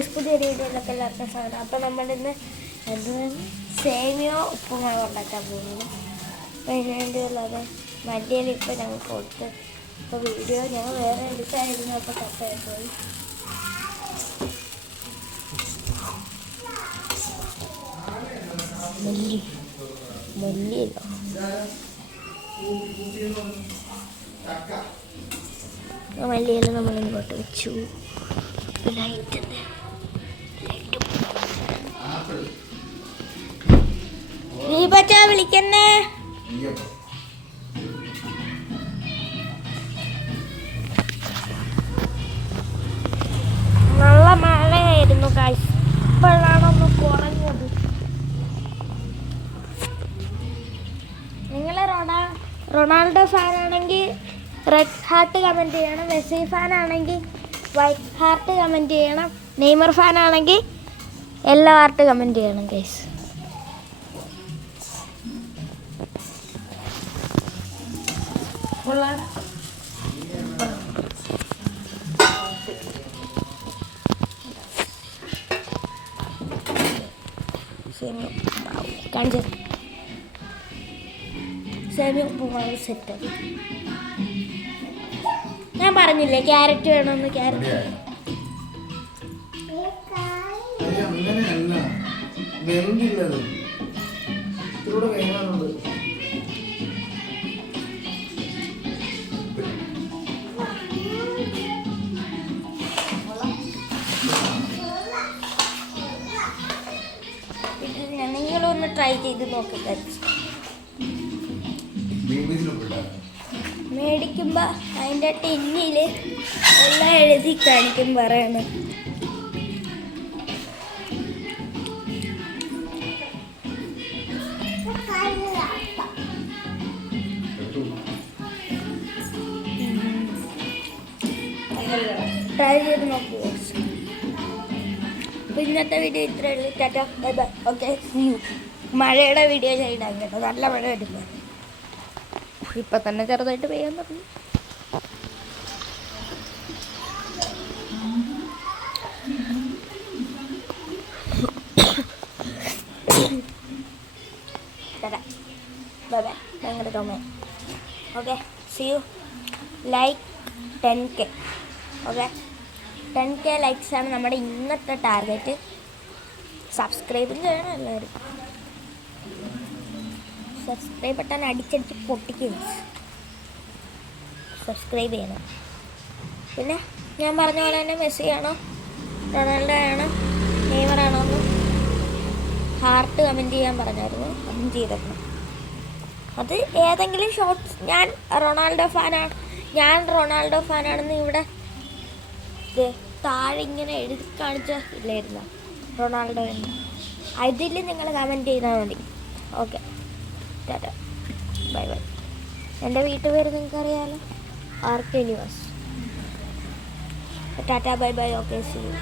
Guys, പുതിയ വീഡിയോയിലൊക്കെ എല്ലാവർക്കും സ്വാഗതം. അപ്പോൾ നമ്മളിന്ന് സേമിയോ ഉപ്പുമാവ് ഉണ്ടാക്കാൻ പോകുന്നത്. അപ്പോൾ അതിന് വേണ്ടിയുള്ളത് മല്ലിയില ഇപ്പോൾ ഞങ്ങൾ കൊടുത്ത്. അപ്പോൾ വീഡിയോ ഞങ്ങൾ വേറെ എടുക്കായിരുന്നു, അപ്പോൾ കട്ടായി പോയി. മല്ലിയില മല്ലിയില നമ്മൾ ഇങ്ങോട്ട് വെച്ചു. ദീപച്ച വിളിക്കുന്നേ. നല്ല മഴയായിരുന്നു ഗൈസ്, ഇപ്പോഴാണൊന്ന് കുറഞ്ഞത്. നിങ്ങൾ റൊണാൾഡോ ഫാനാണെങ്കിൽ റെഡ് ഹാർട്ട് കമൻറ്റ് ചെയ്യണം. മെസ്സി ഫാനാണെങ്കിൽ വൈറ്റ് ഹാർട്ട് കമൻറ്റ് ചെയ്യണം. നെയ്മർ ഫാനാണെങ്കിൽ യെല്ലോ ഹാർട്ട് കമൻറ്റ് ചെയ്യണം ഗൈസ്. സേമിയ ഉപ്പുമാവ് സെറ്റ്. ഞാൻ പറഞ്ഞില്ലേ ക്യാരറ്റ് വേണമെന്ന്. ക്യാരറ്റ് നിങ്ങളൊന്ന് ട്രൈ ചെയ്ത് നോക്കുക. മേടിക്കുമ്പോൾ അതിൻ്റെ ടിന്നിൽ എല്ലാം എഴുതി കാണിക്കും പറയണം. ട്രൈ ചെയ്ത് നോക്കുക. അപ്പോൾ ഇന്നത്തെ വീഡിയോ ഇത്രയേ ഉള്ളൂ. Tata, bye bye. Okay, see you. മഴയുടെ വീഡിയോ ചെയ്യണം കേട്ടോ, നല്ല മഴ എടുക്കുക. ഇപ്പം തന്നെ ചെറുതായിട്ട് പെയ്യാൻ തുടങ്ങി. ബൈ ബൈ, ഭയങ്കര തോമേ. Okay, see you. Like 10K. Okay, 10K ലൈക്സാണ് നമ്മുടെ ഇന്നത്തെ ടാർഗറ്റ്. സബ്സ്ക്രൈബും ചെയ്യണം എല്ലാവരും. സബ്സ്ക്രൈബ് ബട്ടൺ അടിച്ചടിച്ച് പൊട്ടിക്കുക. സബ്സ്ക്രൈബ് ചെയ്യണം. പിന്നെ ഞാൻ പറഞ്ഞ പോലെ തന്നെ മെസ്സി ആണോ റൊണാൾഡോ ആണോ നെയ്മർ ആണോ എന്ന് ഹാർട്ട് കമൻറ്റ് ചെയ്യാൻ പറഞ്ഞായിരുന്നു. അതും ചെയ്തിരുന്നു. അത് ഏതെങ്കിലും ഷോർട്ട്സ് ഞാൻ റൊണാൾഡോ ഫാനാണെന്ന് ഇവിടെ താഴെ ഇങ്ങനെ എഴുതി കാണിച്ച ഇല്ലായിരുന്നു റൊണാൾഡോ എന്ന്. അതിൽ നിങ്ങൾ കമൻറ്റ് ചെയ്താൽ മതി. Okay, tata, bye bye. എൻ്റെ വീട്ടുപേര് നിങ്ങൾക്കറിയാമല്ലോ, RK news. Tata, bye bye. Okay, see U.